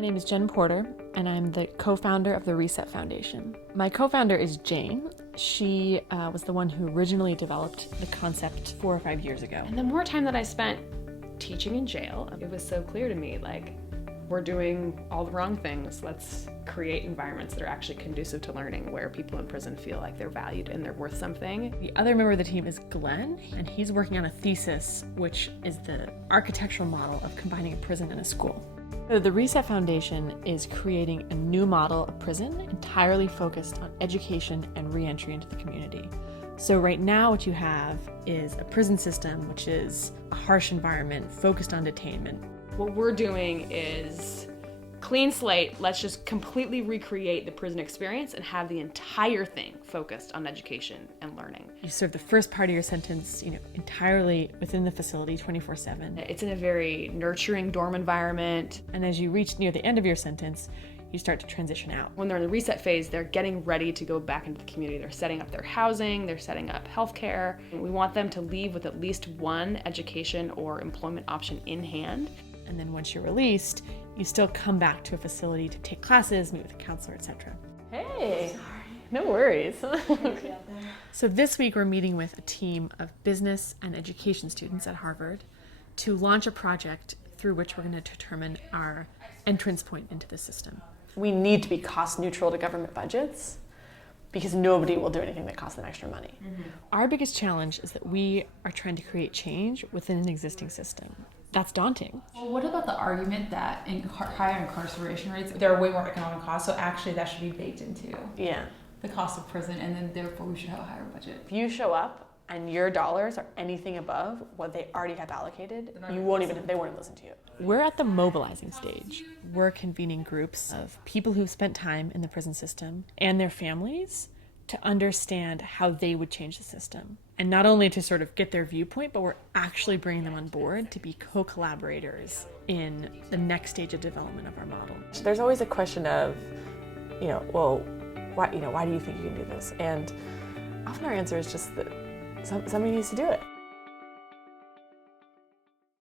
My name is Jen Porter, and I'm the co-founder of the Reset Foundation. My co-founder is Jane. She was the one who originally developed the concept 4 or 5 years ago. And the more time that I spent teaching in jail, it was so clear to me, like, we're doing all the wrong things. Let's create environments that are actually conducive to learning, where people in prison feel like they're valued and they're worth something. The other member of the team is Glenn, and he's working on a thesis, which is the architectural model of combining a prison and a school. So the Reset Foundation is creating a new model of prison entirely focused on education and reentry into the community. So right now what you have is a prison system, which is a harsh environment focused on detainment. What we're doing is clean slate. Let's just completely recreate the prison experience and have the entire thing focused on education and learning. You serve the first part of your sentence, entirely within the facility 24/7. It's in a very nurturing dorm environment. And as you reach near the end of your sentence, you start to transition out. When they're in the reset phase, they're getting ready to go back into the community. They're setting up their housing, they're setting up healthcare. We want them to leave with at least one education or employment option in hand. And then once you're released, you still come back to a facility to take classes, meet with a counselor, etc. Hey, no worries. So this week we're meeting with a team of business and education students at Harvard to launch a project through which we're going to determine our entrance point into the system. We need to be cost neutral to government budgets because nobody will do anything that costs them extra money. Our biggest challenge is that we are trying to create change within an existing system. That's daunting. Well, what about the argument that in higher incarceration rates, there are way more economic costs, so actually that should be baked into the cost of prison, and then therefore we should have a higher budget. If you show up and your dollars are anything above what they already have allocated, they won't listen to you. We're at the mobilizing stage. We're convening groups of people who've spent time in the prison system and their families to understand how they would change the system. And not only to sort of get their viewpoint, but we're actually bringing them on board to be co-collaborators in the next stage of development of our model. There's always a question of, why do you think you can do this? And often our answer is just that somebody needs to do it.